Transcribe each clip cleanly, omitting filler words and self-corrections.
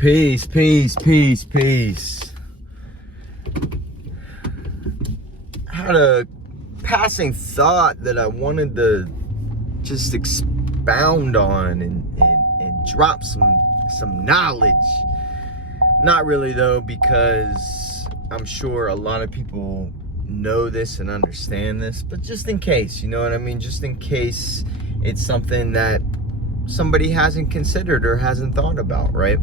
Peace, peace, peace, peace. I had a passing thought that I wanted to just expound on and drop some knowledge. Not really though, because I'm sure a lot of people know this and understand this, but just in case, you know what I mean? Just in case it's something that somebody hasn't considered or hasn't thought about, right?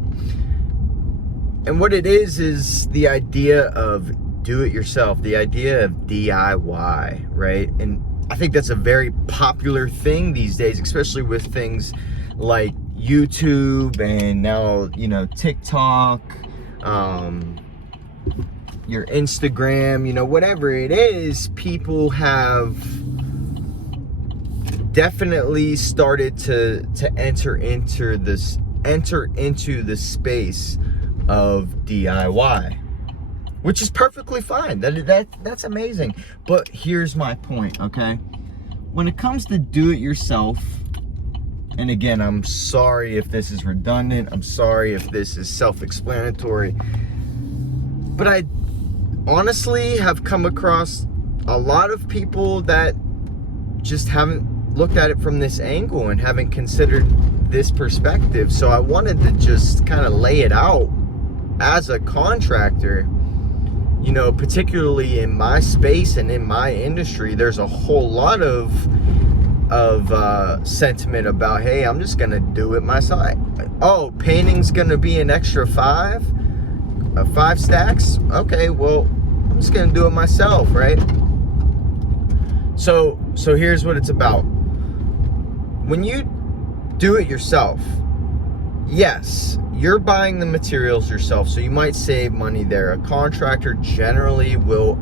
And what it is the idea of do it yourself, the idea of DIY, right? And I think that's a very popular thing these days, especially with things like YouTube and now, you know, TikTok, your Instagram, you know, whatever it is, people have definitely started to enter into the space of DIY, which is perfectly fine. That's amazing. But here's my point, okay? When it comes to do it yourself, and again, I'm sorry if this is redundant, I'm sorry if this is self-explanatory, but I honestly have come across a lot of people that just haven't looked at it from this angle and haven't considered this perspective. So I wanted to just kind of lay it out as a contractor. You know, particularly in my space and in my industry, there's a whole lot of sentiment about, hey, I'm just gonna do it myself. Oh, painting's gonna be an extra five stacks. Okay, well, I'm just gonna do it myself, right? So here's what it's about. When you do it yourself, yes, you're buying the materials yourself, so you might save money there. A contractor generally will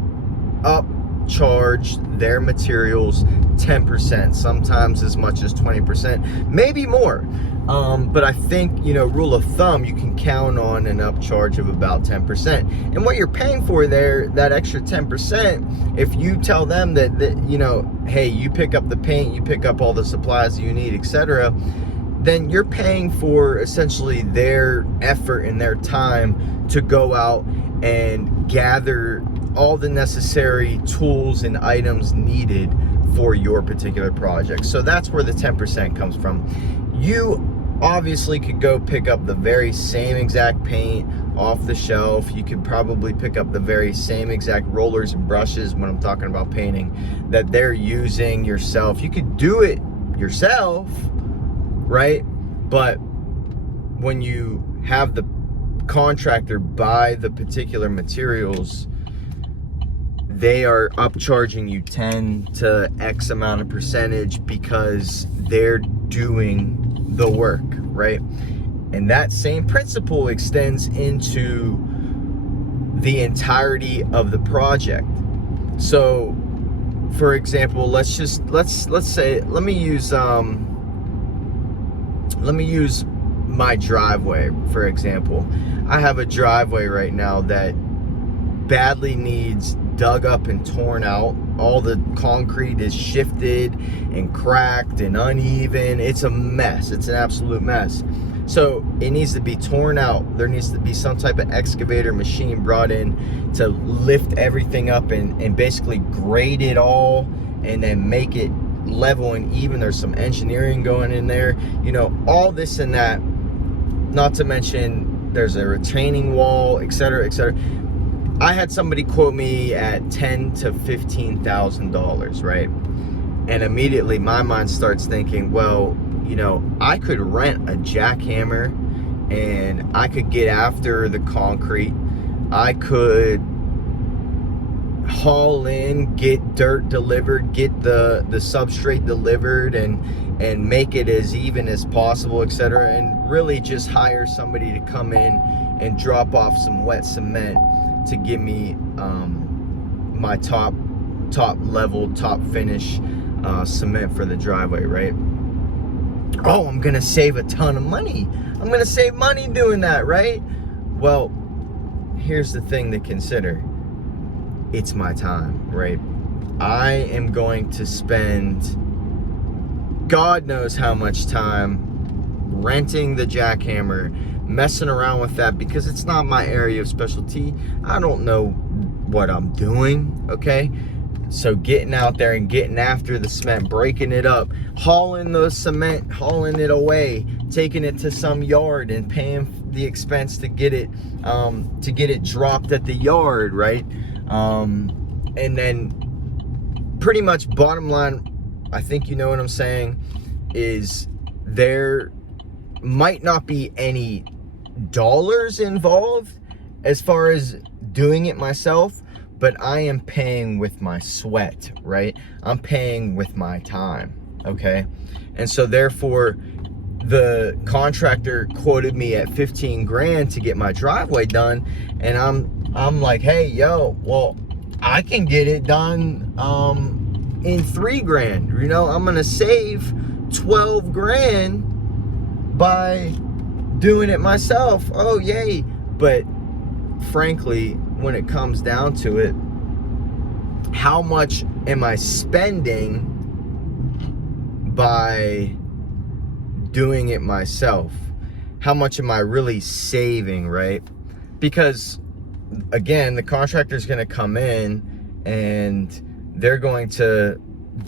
upcharge their materials 10%, sometimes as much as 20%, maybe more. But I think, you know, rule of thumb, you can count on an upcharge of about 10%. And what you're paying for there, that extra 10%, if you tell them that you know, hey, you pick up the paint, you pick up all the supplies you need, etc., then you're paying for essentially their effort and their time to go out and gather all the necessary tools and items needed for your particular project. So that's where the 10% comes from. You obviously could go pick up the very same exact paint off the shelf. You could probably pick up the very same exact rollers and brushes when I'm talking about painting that they're using yourself. You could do it yourself, right? But when you have the contractor buy the particular materials, they are upcharging you 10 to X amount of percentage because they're doing the work, right? And that same principle extends into the entirety of the project. So for example, let me use my driveway, for example. I have a driveway right now that badly needs dug up and torn out. All the concrete is shifted and cracked and uneven. It's a mess. It's an absolute mess. So it needs to be torn out. There needs to be some type of excavator machine brought in to lift everything up and basically grade it all and then make it level and even. There's some engineering going in there, you know, all this and that. Not to mention there's a retaining wall, etc., etc. I had somebody quote me at $10,000 to $15,000, right? And immediately my mind starts thinking, well, you know, I could rent a jackhammer and I could get after the concrete. I could haul in, get dirt delivered, get the substrate delivered and make it as even as possible, etc. And really just hire somebody to come in and drop off some wet cement to give me my top level, top finish cement for the driveway, right? Oh, I'm gonna save a ton of money. I'm gonna save money doing that, right? Well, here's the thing to consider. It's my time, right? I am going to spend God knows how much time renting the jackhammer, messing around with that because it's not my area of specialty. I don't know what I'm doing, okay? So getting out there and getting after the cement, breaking it up, hauling the cement, hauling it away, taking it to some yard and paying the expense to get it dropped at the yard, right? And then pretty much bottom line, I think you know what I'm saying, is there might not be any dollars involved as far as doing it myself, but I am paying with my sweat, right? I'm paying with my time, okay? And so therefore, the contractor quoted me at 15 grand to get my driveway done, and I'm like, hey, yo, well, I can get it done in 3 grand. You know, I'm gonna save 12 grand by doing it myself. Oh, yay. But frankly, when it comes down to it, how much am I spending by doing it myself? How much am I really saving, right? Because again, the contractor's going to come in and they're going to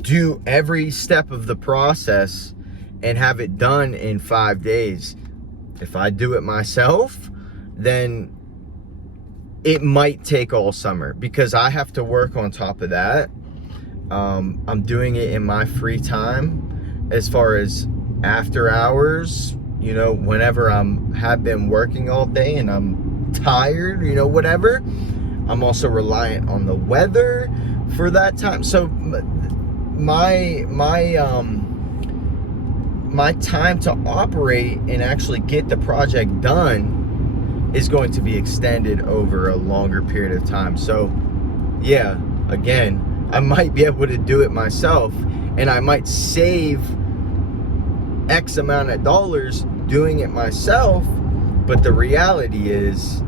do every step of the process and have it done in 5 days. If I do it myself, then it might take all summer because I have to work on top of that. I'm doing it in my free time as far as after hours, you know, whenever have been working all day and I'm tired, you know, whatever. I'm also reliant on the weather for that time. So my time to operate and actually get the project done is going to be extended over a longer period of time. So yeah, again, I might be able to do it myself and I might save X amount of dollars doing it myself, but the reality is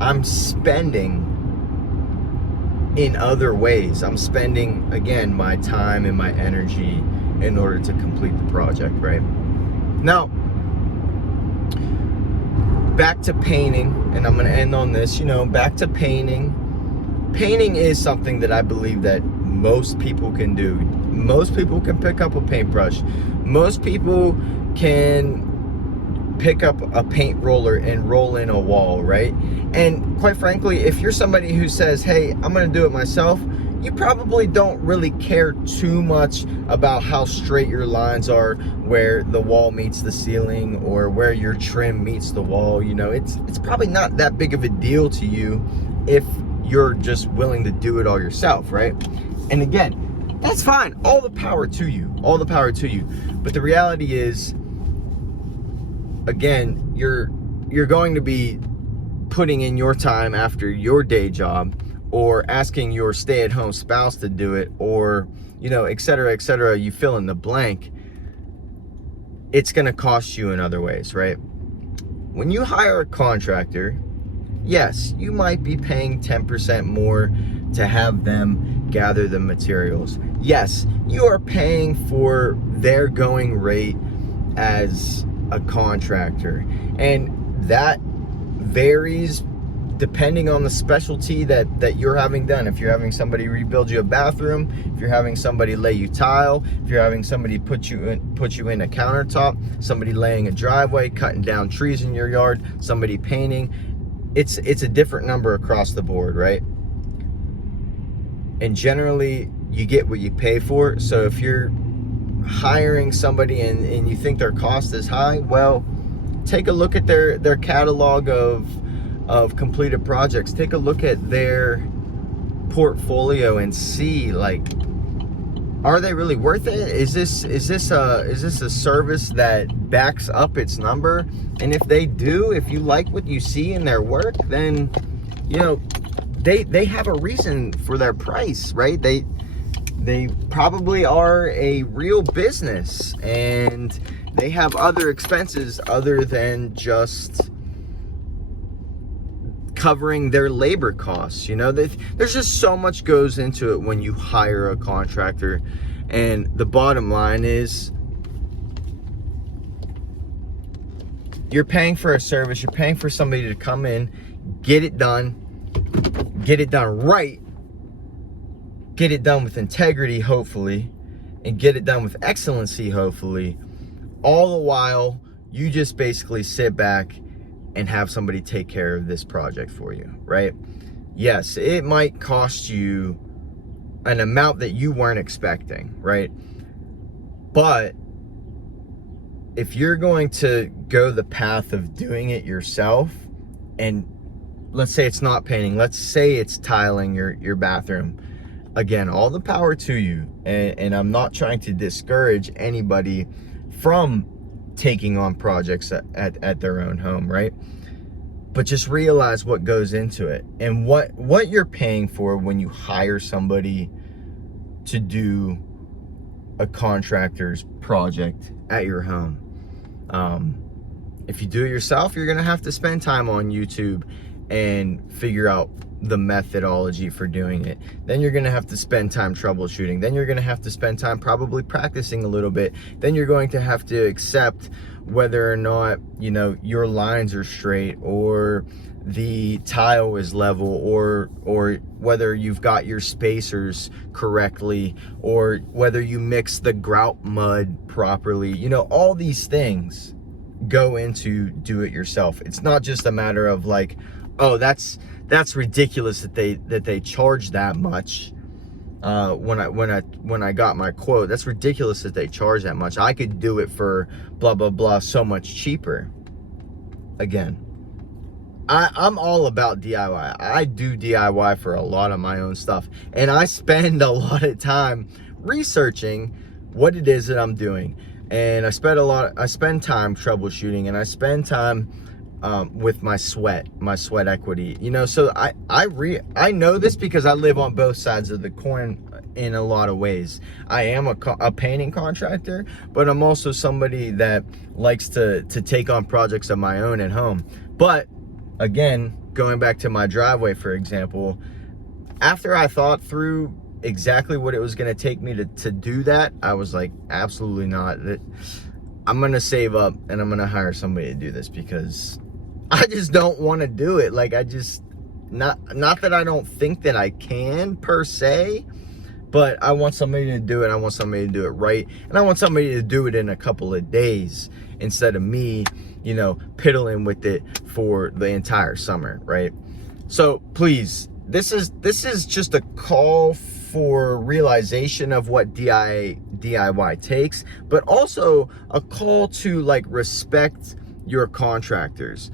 I'm spending in other ways. I'm spending, again, my time and my energy in order to complete the project, right? Now, back to painting, and I'm gonna end on this, you know, back to painting. Painting is something that I believe that most people can do. Most people can pick up a paintbrush. Most people can pick up a paint roller and roll in a wall, right? And quite frankly, if you're somebody who says, hey, I'm gonna do it myself, you probably don't really care too much about how straight your lines are, where the wall meets the ceiling or where your trim meets the wall. You know, it's probably not that big of a deal to you if you're just willing to do it all yourself, right? And again, that's fine. All the power to you. All the power to you. But the reality is, again, you're going to be putting in your time after your day job, or asking your stay-at-home spouse to do it, or, you know, et cetera, you fill in the blank. It's gonna cost you in other ways, right? When you hire a contractor, yes, you might be paying 10% more to have them gather the materials. Yes, you are paying for their going rate as a contractor, and that varies depending on the specialty that you're having done. If you're having somebody rebuild you a bathroom, if you're having somebody lay you tile, if you're having somebody put you in a countertop, somebody laying a driveway, cutting down trees in your yard, somebody painting, it's a different number across the board, right? And generally you get what you pay for. So if you're hiring somebody and you think their cost is high, well, take a look at their catalog of completed projects. Take a look at their portfolio and see, like, are they really worth it? Is this a service that backs up its number? And if they do, if you like what you see in their work, then, you know, they have a reason for their price, right? They probably are a real business and they have other expenses other than just covering their labor costs. You know, there's just so much goes into it when you hire a contractor, and the bottom line is You're paying for a service. You're paying for somebody to come in, get it done right, get it done with integrity, hopefully, and get it done with excellency, hopefully. All the while, you just basically sit back and have somebody take care of this project for you, right? Yes, it might cost you an amount that you weren't expecting, right? But if you're going to go the path of doing it yourself, and let's say it's not painting, let's say it's tiling your bathroom, again, all the power to you. And I'm not trying to discourage anybody from taking on projects at their own home, right? But just realize what goes into it and what you're paying for when you hire somebody to do a contractor's project at your home. If you do it yourself, you're gonna have to spend time on YouTube and figure out the methodology for doing it. Then you're gonna have to spend time troubleshooting. Then you're gonna have to spend time probably practicing a little bit. Then you're going to have to accept whether or not, you know, your lines are straight, or the tile is level, or whether you've got your spacers correctly, or whether you mix the grout mud properly. You know, all these things go into do it yourself. It's not just a matter of like, oh, that's ridiculous that they charge that much. When I got my quote, that's ridiculous that they charge that much. I could do it for blah blah blah so much cheaper. Again, I'm all about DIY. I do DIY for a lot of my own stuff, and I spend a lot of time researching what it is that I'm doing, and I spend time troubleshooting, and I spend time with my sweat equity, you know. So I know this because I live on both sides of the coin in a lot of ways. I am a painting contractor, but I'm also somebody that likes to take on projects of my own at home. But again, going back to my driveway, for example, after I thought through exactly what it was going to take me to do that, I was like, absolutely not. I'm going to save up and I'm going to hire somebody to do this, because I just don't want to do it. Like, I just, not that I don't think that I can per se, but I want somebody to do it. I want somebody to do it right. And I want somebody to do it in a couple of days instead of me, you know, piddling with it for the entire summer, right? So please, this is just a call for realization of what DIY takes, but also a call to like respect your contractors.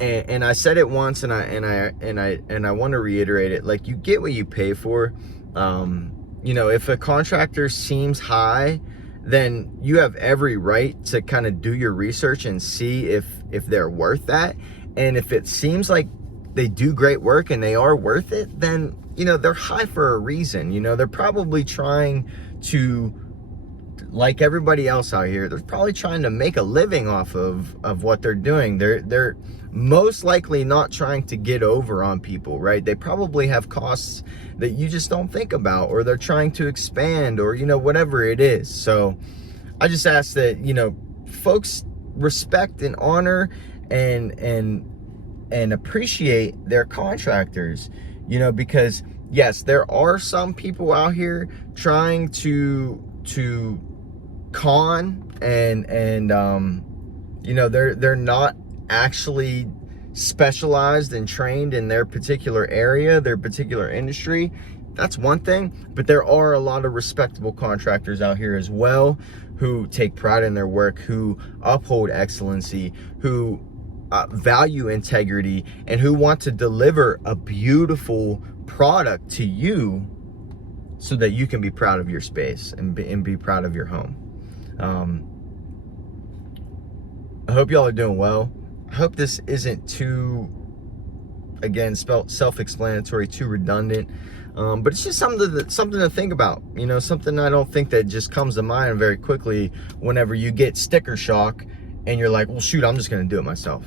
And I said it once, and I want to reiterate it. Like, you get what you pay for. You know, if a contractor seems high, then you have every right to kind of do your research and see if they're worth that. And if it seems like they do great work and they are worth it, then, you know, they're high for a reason. You know, they're probably trying to, like everybody else out here, they're probably trying to make a living off of what they're doing. They're most likely not trying to get over on people, right? They probably have costs that you just don't think about, or they're trying to expand, or, you know, whatever it is. So I just ask that, you know, folks respect and honor and appreciate their contractors, you know, because yes, there are some people out here trying to con and you know, they're not actually specialized and trained in their particular area, their particular industry. That's one thing, but there are a lot of respectable contractors out here as well, who take pride in their work, who uphold excellency, who value integrity, and who want to deliver a beautiful product to you so that you can be proud of your space and be proud of your home. I hope y'all are doing well. I hope this isn't too, again, self-explanatory, too redundant, but it's just something to think about. You know, something I don't think that just comes to mind very quickly whenever you get sticker shock and you're like, well, shoot, I'm just gonna do it myself.